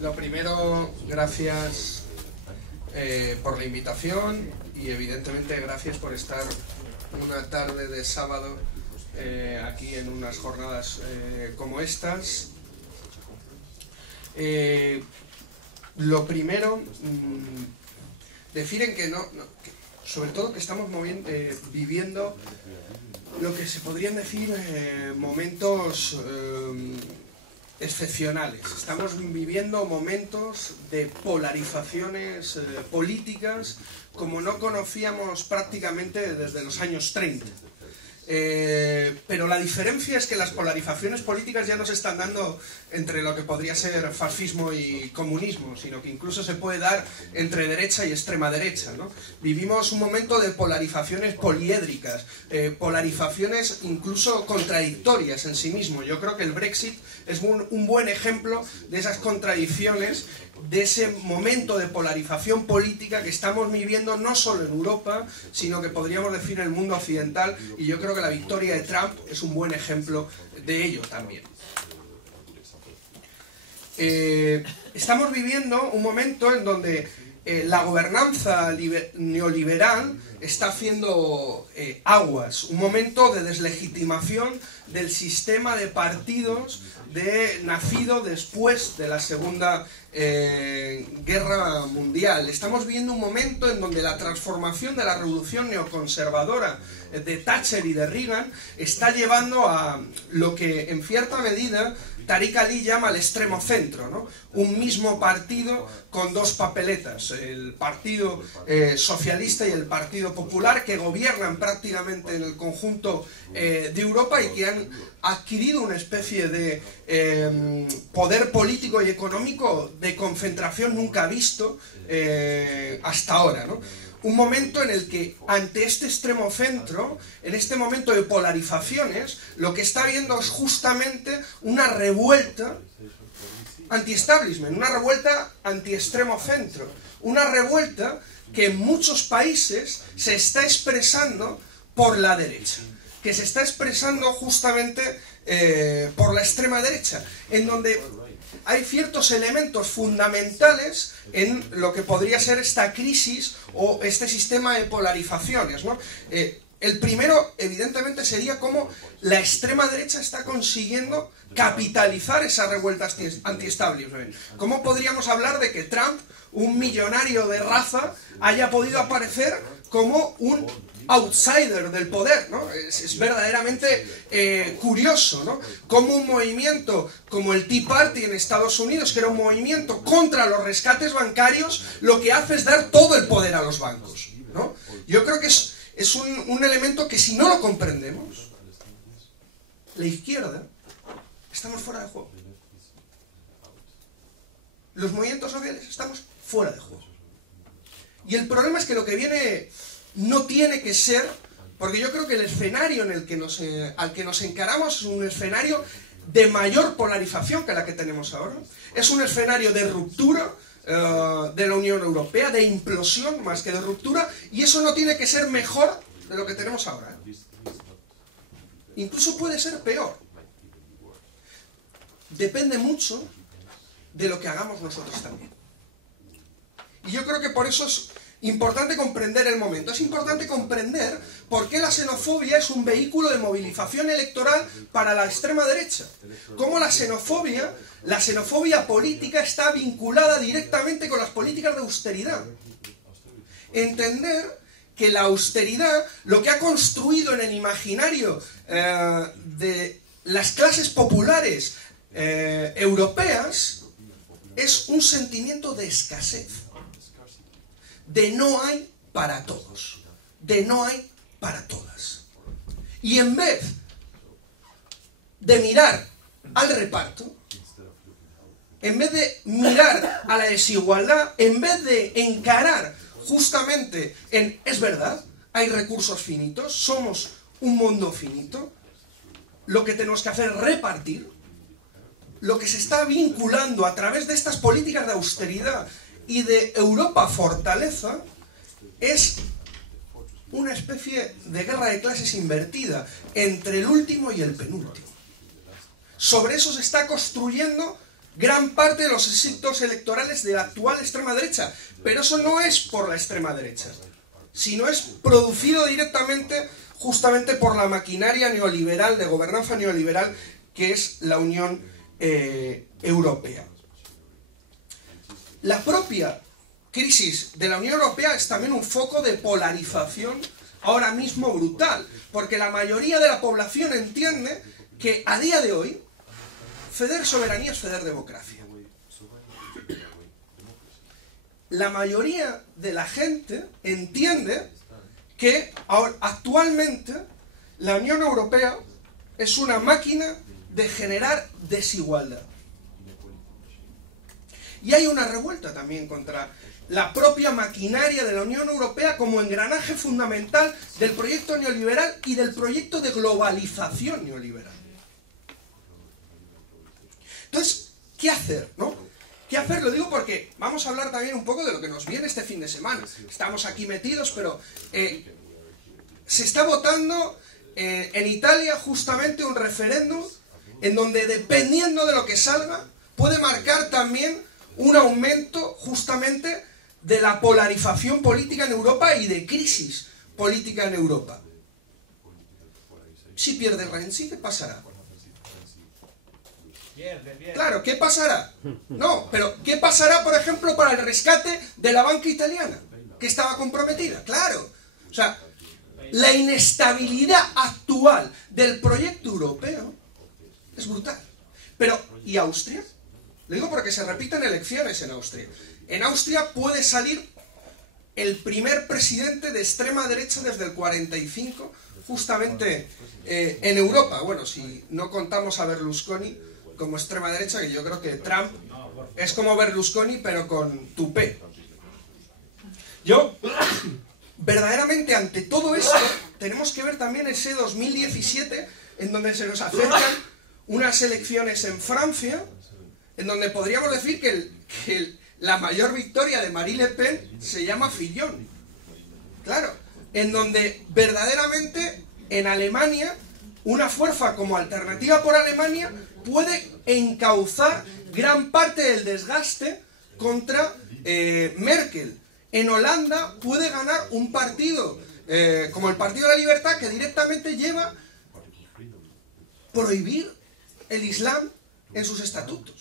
Lo primero, gracias por la invitación y evidentemente gracias por estar una tarde de sábado aquí en unas jornadas como estas. Lo primero, decir en que sobre todo que estamos viviendo lo que se podrían decir momentos excepcionales. Estamos viviendo momentos de polarizaciones políticas como no conocíamos prácticamente desde los años 30. Pero la diferencia es que las polarizaciones políticas ya no se están dando entre lo que podría ser fascismo y comunismo, sino que incluso se puede dar entre derecha y extrema derecha, ¿no? Vivimos un momento de polarizaciones poliédricas, polarizaciones incluso contradictorias en sí mismo. Yo creo que el Brexit es un buen ejemplo de esas contradicciones, de ese momento de polarización política que estamos viviendo no solo en Europa, sino que podríamos decir en el mundo occidental, y yo creo que la victoria de Trump es un buen ejemplo de ello también. Estamos viviendo un momento en donde la gobernanza neoliberal está haciendo aguas, un momento de deslegitimación del sistema de partidos nacido después de la Segunda Guerra Mundial. Estamos viviendo un momento en donde la transformación de la revolución neoconservadora de Thatcher y de Reagan está llevando a lo que en cierta medida Tariq Ali llama el extremo centro, ¿no? Un mismo partido con dos papeletas, el Partido Socialista y el Partido Popular, que gobiernan prácticamente en el conjunto de Europa y que han adquirido una especie de poder político y económico de concentración nunca visto hasta ahora, ¿no? Un momento en el que ante este extremo centro, en este momento de polarizaciones, lo que está habiendo es justamente una revuelta anti-establishment, una revuelta anti-extremo centro, una revuelta que en muchos países se está expresando por la derecha, que se está expresando justamente por la extrema derecha, en donde hay ciertos elementos fundamentales en lo que podría ser esta crisis o este sistema de polarizaciones, ¿no? El primero, evidentemente, sería cómo la extrema derecha está consiguiendo capitalizar esa revuelta anti-establishment. ¿Cómo podríamos hablar de que Trump, un millonario de raza, haya podido aparecer como un outsider del poder, ¿no? Es verdaderamente curioso, ¿no? Como un movimiento como el Tea Party en Estados Unidos, que era un movimiento contra los rescates bancarios, lo que hace es dar todo el poder a los bancos, ¿no? Yo creo que es un elemento que si no lo comprendemos, la izquierda, estamos fuera de juego. Los movimientos sociales estamos fuera de juego. Y el problema es que lo que viene no tiene que ser, porque yo creo que el escenario en el que al que nos encaramos es un escenario de mayor polarización que la que tenemos ahora. Es un escenario de ruptura de la Unión Europea, de implosión más que de ruptura, y eso no tiene que ser mejor de lo que tenemos ahora. Incluso puede ser peor. Depende mucho de lo que hagamos nosotros también. Y yo creo que por eso es importante comprender el momento. Es importante comprender por qué la xenofobia es un vehículo de movilización electoral para la extrema derecha. Cómo la xenofobia política está vinculada directamente con las políticas de austeridad. Entender que la austeridad, lo que ha construido en el imaginario de las clases populares europeas, es un sentimiento de escasez. De no hay para todos, de no hay para todas. Y en vez de mirar al reparto, en vez de mirar a la desigualdad, en vez de encarar justamente es verdad, hay recursos finitos, somos un mundo finito, lo que tenemos que hacer es repartir, lo que se está vinculando a través de estas políticas de austeridad y de Europa fortaleza es una especie de guerra de clases invertida entre el último y el penúltimo. Sobre eso se está construyendo gran parte de los éxitos electorales de la actual extrema derecha. Pero eso no es por la extrema derecha, sino es producido directamente justamente por la maquinaria neoliberal, de gobernanza neoliberal, que es la Unión Europea. La propia crisis de la Unión Europea es también un foco de polarización ahora mismo brutal, porque la mayoría de la población entiende que a día de hoy ceder soberanía es ceder democracia. La mayoría de la gente entiende que actualmente la Unión Europea es una máquina de generar desigualdad. Y hay una revuelta también contra la propia maquinaria de la Unión Europea como engranaje fundamental del proyecto neoliberal y del proyecto de globalización neoliberal. Entonces, ¿qué hacer, no? ¿Qué hacer? Lo digo porque vamos a hablar también un poco de lo que nos viene este fin de semana. Estamos aquí metidos, pero se está votando en Italia justamente un referéndum en donde, dependiendo de lo que salga, puede marcar también un aumento justamente de la polarización política en Europa y de crisis política en Europa. Si pierde Renzi, ¿qué pasará? Claro, ¿qué pasará? No, pero ¿qué pasará, por ejemplo, para el rescate de la banca italiana, que estaba comprometida? Claro. O sea, la inestabilidad actual del proyecto europeo es brutal. Pero, ¿y Austria? Lo digo porque se repiten elecciones en Austria. En Austria puede salir el primer presidente de extrema derecha desde el 45, justamente en Europa. Bueno, si no contamos a Berlusconi como extrema derecha, que yo creo que Trump es como Berlusconi, pero con tupé. Yo, verdaderamente, ante todo esto, tenemos que ver también ese 2017, en donde se nos acercan unas elecciones en Francia, en donde podríamos decir que la mayor victoria de Marine Le Pen se llama Fillon. Claro, en donde verdaderamente en Alemania una fuerza como Alternativa por Alemania puede encauzar gran parte del desgaste contra Merkel. En Holanda puede ganar un partido como el Partido de la Libertad, que directamente lleva prohibir el Islam en sus estatutos.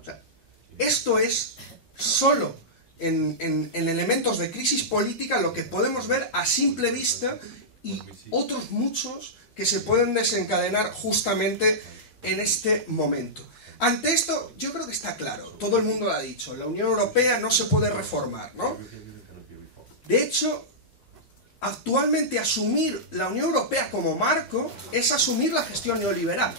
O sea, esto es solo en elementos de crisis política lo que podemos ver a simple vista, y otros muchos que se pueden desencadenar justamente en este momento. Ante esto, yo creo que está claro, todo el mundo lo ha dicho, la Unión Europea no se puede reformar, ¿no? De hecho, actualmente asumir la Unión Europea como marco es asumir la gestión neoliberal.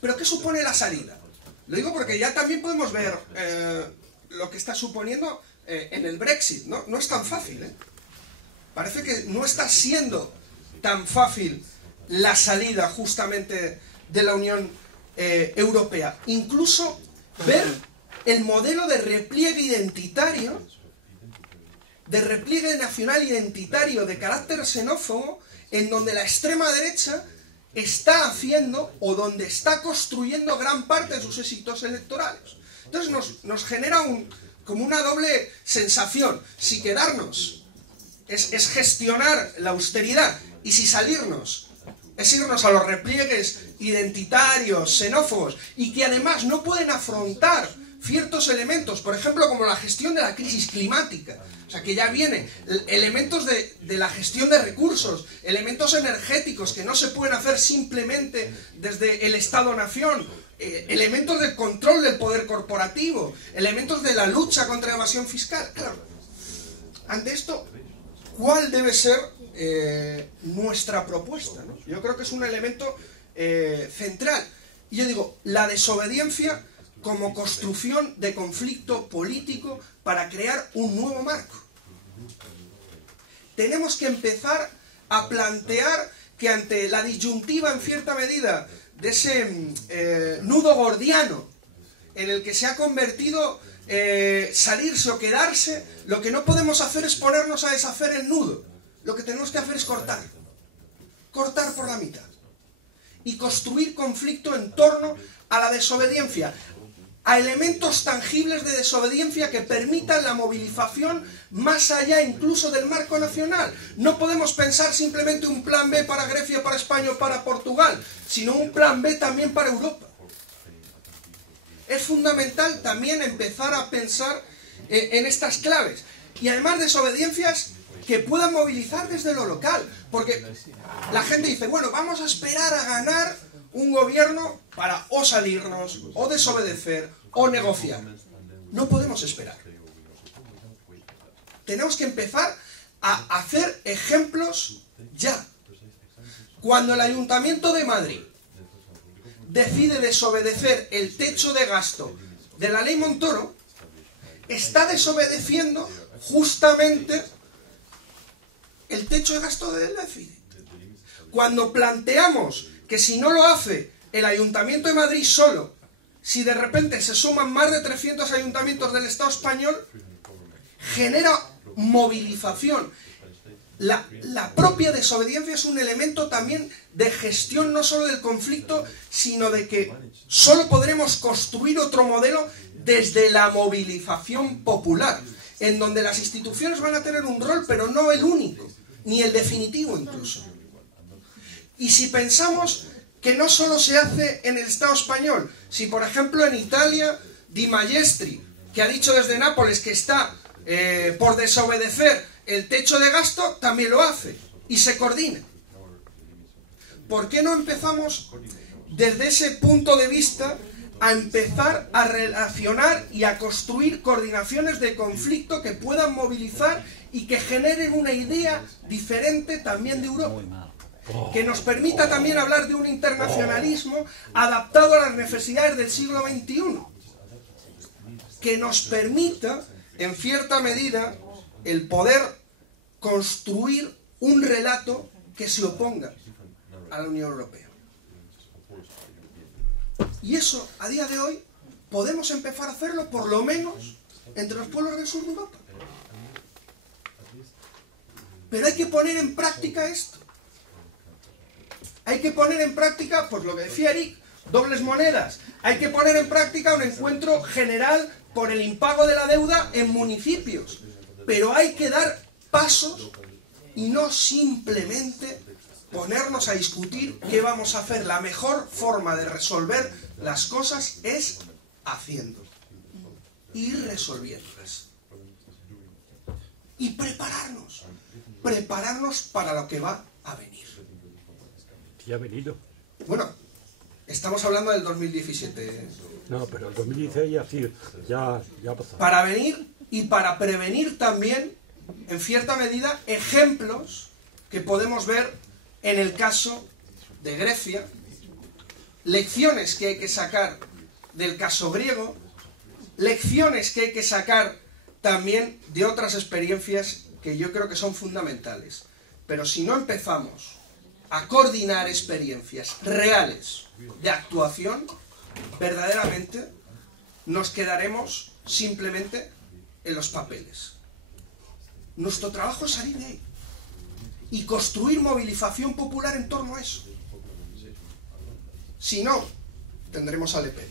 ¿Pero qué supone la salida? Lo digo porque ya también podemos ver lo que está suponiendo en el Brexit, ¿no? No es tan fácil, ¿eh? Parece que no está siendo tan fácil la salida justamente de la Unión Europea. Incluso ver el modelo de repliegue identitario, de repliegue nacional identitario de carácter xenófobo, en donde la extrema derecha está haciendo o donde está construyendo gran parte de sus éxitos electorales. Entonces nos genera como una doble sensación. Si quedarnos es gestionar la austeridad, y si salirnos es irnos a los repliegues identitarios, xenófobos, y que además no pueden afrontar ciertos elementos, por ejemplo, como la gestión de la crisis climática. O sea, que ya viene elementos de la gestión de recursos, elementos energéticos que no se pueden hacer simplemente desde el Estado-nación, elementos del control del poder corporativo, elementos de la lucha contra la evasión fiscal. Claro, ante esto, ¿cuál debe ser nuestra propuesta, ¿no? Yo creo que es un elemento central. Y yo digo, la desobediencia como construcción de conflicto político para crear un nuevo marco. Tenemos que empezar a plantear que ante la disyuntiva, en cierta medida, de ese nudo gordiano en el que se ha convertido salirse o quedarse, lo que no podemos hacer es ponernos a deshacer el nudo. Lo que tenemos que hacer es cortar por la mitad, y construir conflicto en torno a la desobediencia, a elementos tangibles de desobediencia que permitan la movilización más allá incluso del marco nacional. No podemos pensar simplemente un plan B para Grecia, para España o para Portugal, sino un plan B también para Europa. Es fundamental también empezar a pensar en estas claves. Y además desobediencias que puedan movilizar desde lo local. Porque la gente dice, bueno, vamos a esperar a ganar un gobierno para o salirnos, o desobedecer, o negociar. No podemos esperar. Tenemos que empezar a hacer ejemplos ya. Cuando el Ayuntamiento de Madrid decide desobedecer el techo de gasto de la ley Montoro, está desobedeciendo justamente el techo de gasto del déficit. Cuando planteamos que si no lo hace el Ayuntamiento de Madrid solo, si de repente se suman más de 300 ayuntamientos del Estado español, genera movilización. La propia desobediencia es un elemento también de gestión no solo del conflicto, sino de que solo podremos construir otro modelo desde la movilización popular, en donde las instituciones van a tener un rol, pero no el único, ni el definitivo incluso. Y si pensamos que no solo se hace en el Estado español, si por ejemplo en Italia Di Magistri, que ha dicho desde Nápoles que está por desobedecer el techo de gasto, también lo hace y se coordina. ¿Por qué no empezamos desde ese punto de vista a empezar a relacionar y a construir coordinaciones de conflicto que puedan movilizar y que generen una idea diferente también de Europa? Que nos permita también hablar de un internacionalismo adaptado a las necesidades del siglo XXI. Que nos permita, en cierta medida, el poder construir un relato que se oponga a la Unión Europea. Y eso, a día de hoy, podemos empezar a hacerlo, por lo menos, entre los pueblos del sur de Europa. Pero hay que poner en práctica esto. Hay que poner en práctica, pues lo que decía Eric, dobles monedas. Hay que poner en práctica un encuentro general por el impago de la deuda en municipios. Pero hay que dar pasos y no simplemente ponernos a discutir qué vamos a hacer. La mejor forma de resolver las cosas es haciendo. Ir resolviéndolas. Y prepararnos. Prepararnos para lo que va a venir. Ya ha venido. Bueno, estamos hablando del 2017. No, pero el 2016 ya pasó. Para venir y para prevenir también, en cierta medida, ejemplos que podemos ver en el caso de Grecia, lecciones que hay que sacar del caso griego, lecciones que hay que sacar también de otras experiencias que yo creo que son fundamentales. Pero si no empezamos a coordinar experiencias reales de actuación, verdaderamente nos quedaremos simplemente en los papeles. Nuestro trabajo es salir de ahí y construir movilización popular en torno a eso. Si no, tendremos a Le Pen.